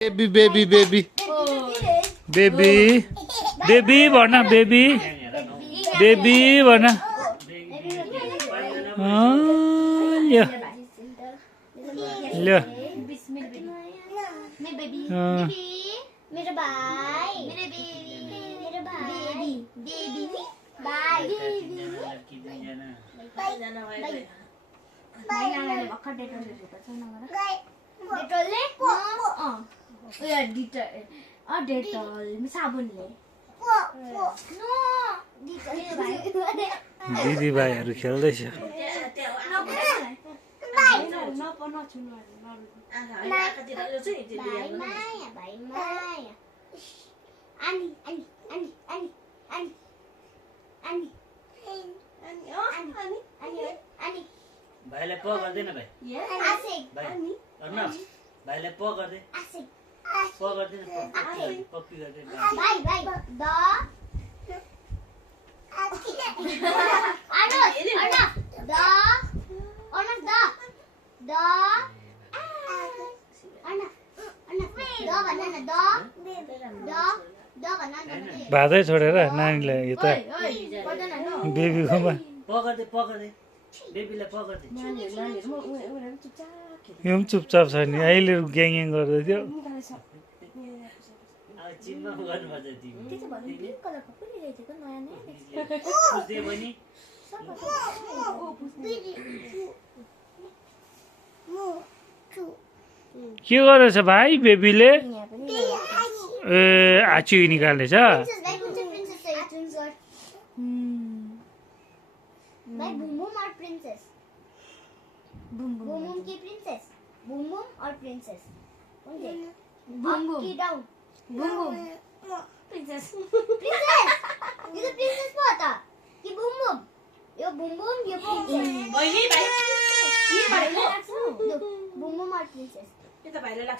baby baby baby baby baby भन baby baby भन ल्यो ल्यो मेरो भाइ मेरो भाइ बेबी भाइ डेटोलले साबुनले दिदी भाइहरू खेल्दैछ भाइलाई प गर्दैन भाइ भाइलाई प गर्दै प गर्दैन पप्पी गर्दै भातै छोडेर नानीलाई यता बेबीकोमा प गर्दै बेबीलाई प गर्दै यो पनि चुपचाप छ नि अहिले ग्याङ गर्दै थियो अब चिनमा गर्नुपर्छ बुझ्दै पनि के गरेछ भाइ बेबीले ए आची निकाल्दैछ भाई बूम बूम और प्रिंसेस बूम बूम की प्रिंसेस बूम बूम और प्रिंसेस बूम बूम की down boom boom princess princess ये तो प्रिंसेस को आता कि बूम बूम यो बूम बूम ये प्रिंसेस बहिनी भाइ के गरेको बूम बूम और प्रिंसेस यो त भाइलाई लाग्छ